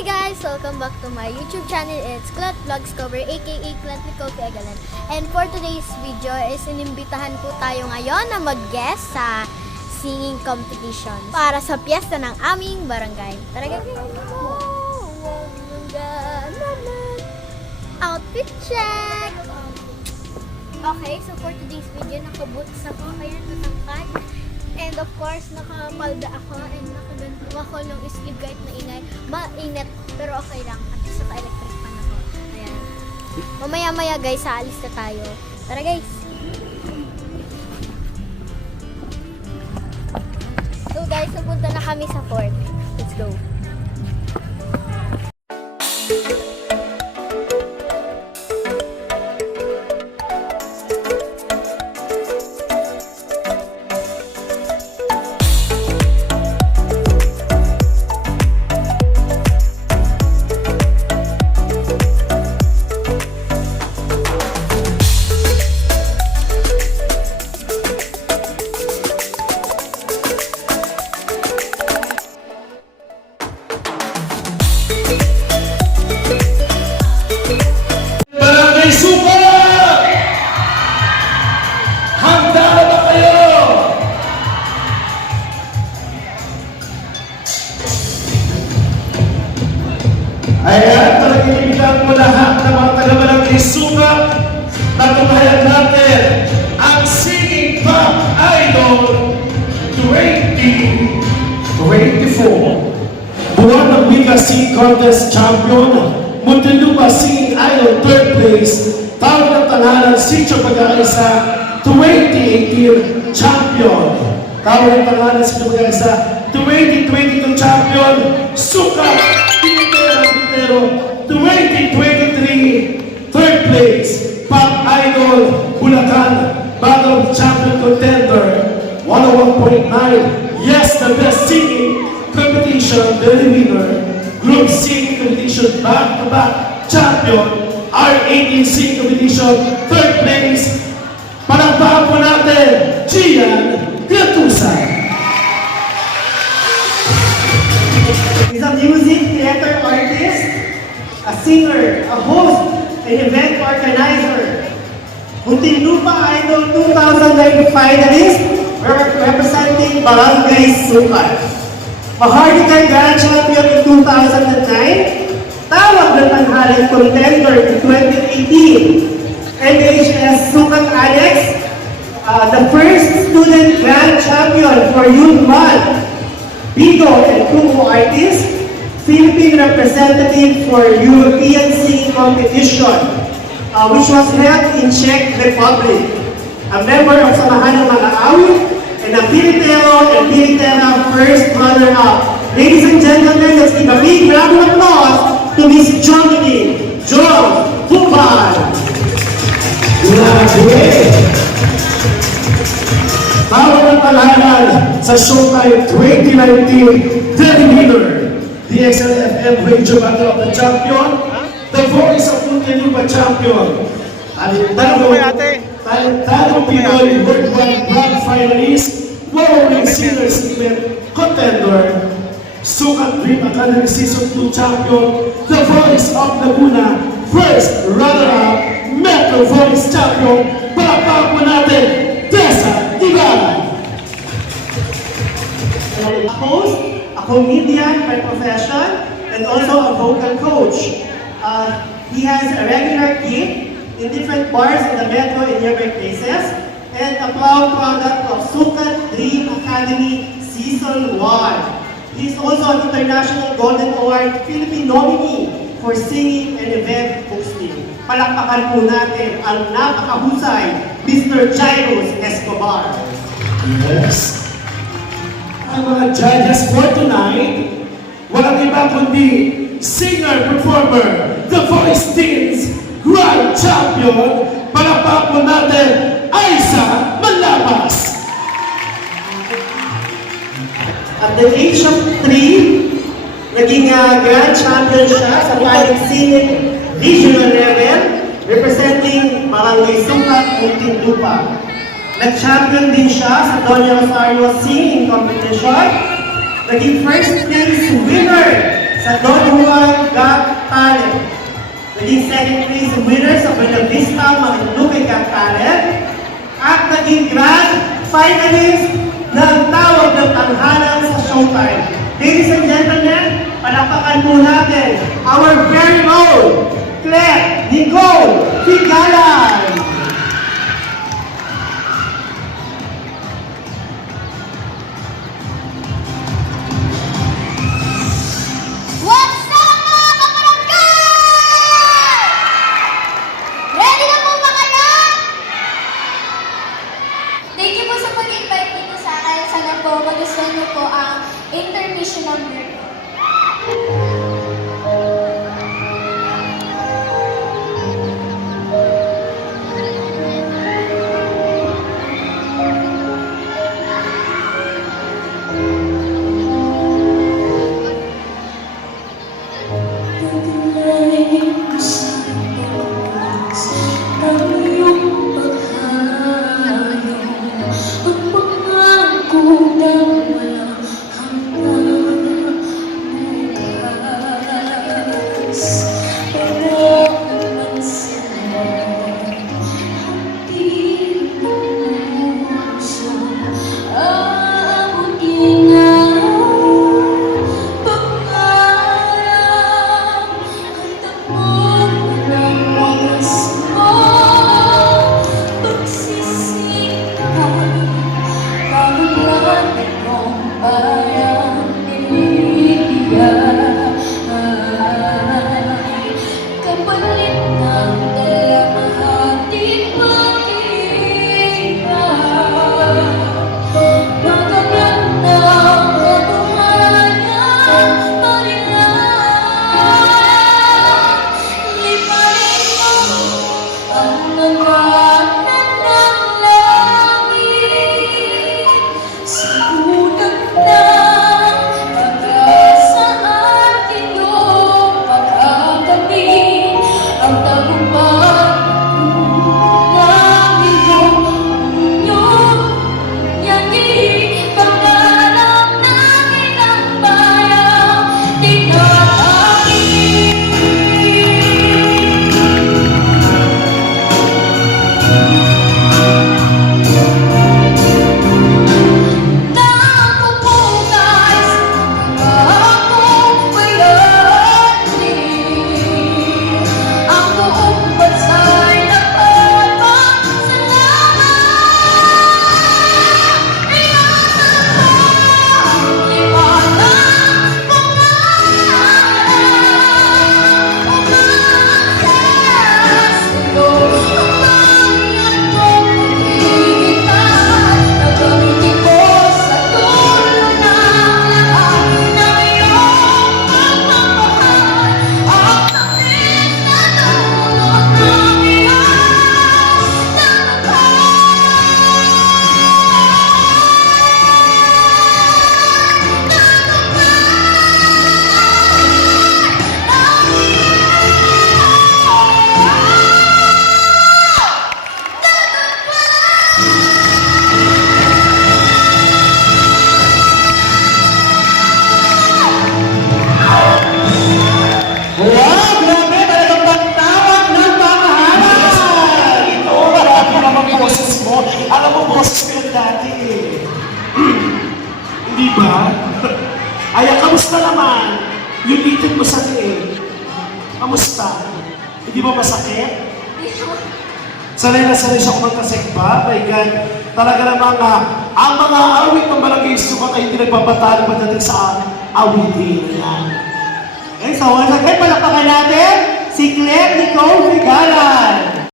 Hi guys! Welcome back to my YouTube channel. It's Clat Vlogs Cover aka Clat ni Kobe Agalan. And for today's video is inimbitahan po tayo ngayon na mag-guest sa singing competition para sa piyesta ng aming barangay. Tara guys! Outfit check! Okay, so for today's video, nakaboots ako, kaya natangkad. And of course, nakapalda ako and nakaganto ako ng sleeve kahit mainit, pero okay lang. At least naka-electric pan ako. Ayan. Mamaya-maya guys, aalis na tayo. Tara guys! So guys, napunta na kami sa fort. Let's go! Ayan, talagang ibilang mo lahat ng mga taga-Barangay Sukat na tumayan natin ang Singing Pop Idol 2024. Buwan ng Bika Singing Contest Champion, Muntinlupa Singing Idol 3rd place, tawag ng tanghalan Sitio Pag-aisa 2018 Champion. Tawag ng tanghalan Sitio Pag-aisa 2022 Champion, Sukat 2023, 3rd place, Pop Idol, Bulacan, Battle of Champion Contender, 101.9, yes, the best singing competition, the winner, Group Singing Competition, back-to-back champion, R18 Singing Competition, 3rd place, palakpakan po natin, Gian Gatusa. He's a music theater artist, a singer, a host, an event organizer. Muntinlupa Idol 2009 finalist representing Barangay Sukat. Mahardikay Grand Champion in 2009, Tawag ng Tanghalan Contender in 2018, NHS Sukat Annex, the first student Grand Champion for Youth Month, Bigo and Kumu Artist, Philippine representative for European Singing Competition, which was held in Czech Republic. A member of Samahan ng Mga Awit, and a Pilitero and Pilitera first runner-up. Ladies and gentlemen, let's give a big round of applause to Miss Jomini John Pupal. Tawag ng tanghalan sa Showtime 2019, the winner, the XLFM Radio Battle of the Champion, the Voice of Muntinlupa Champion, Talentado Pinoy Worldwide Grand Finalist, Warring Singer Segment Contender, Sukat Dream Academy Season 2 Champion, the Voice of Laguna, First Runner-Up, Metro Voice Champion, palakpakan po natin, Tessa Ibala. A host, a comedian by profession, and also a vocal coach. He has a regular gig in different bars in the metro and nearby places, and a proud product of Sukat Dream Academy Season 1. He is also an International Golden Award Philippine nominee for singing and event hosting. Palakpakan po natin ang napakahusay, Mr. Jairus Escobar. Yes. Ang mga judges for tonight, walang iba kundi singer-performer, The Voice Teens Grand Champion, palakpakan po natin, Aiza Malapas. At the age of 3, naging Grand Champion siya sa Paling Singing Regional Level, representing Barangay Sukat, Muntinlupa. Nag-champion din siya sa Doña Rosario Singing Competition. Naging first place winner sa Don Juan Buena Vista Marinduque Got Talent at naging grand finalist ng Tawag ng Tanghalan sa Showtime. Ladies and gentlemen, palakpakan po natin our very own Claire Nicole Figalan. What's up mga kabarangay? Ready na po ba kayo? Thank you po sa pag-invite dito sa akin. Sana po magustuhan niyo po ang intermission number ko. Alam mo, boses ko yun dati eh. Hindi ba? Ay, kamusta naman? Yung itin mo sa tiil. Kamusta? Hindi ba masakit? Sanay na sanay siya kumanta sa iba. My God, talaga namang ang mga awit ng Barangay Sukat ay hindi nagpapatalo pagdating sa awitin. Yan. Okay, so once again, palakpakan natin si Claire Nicole Figalan.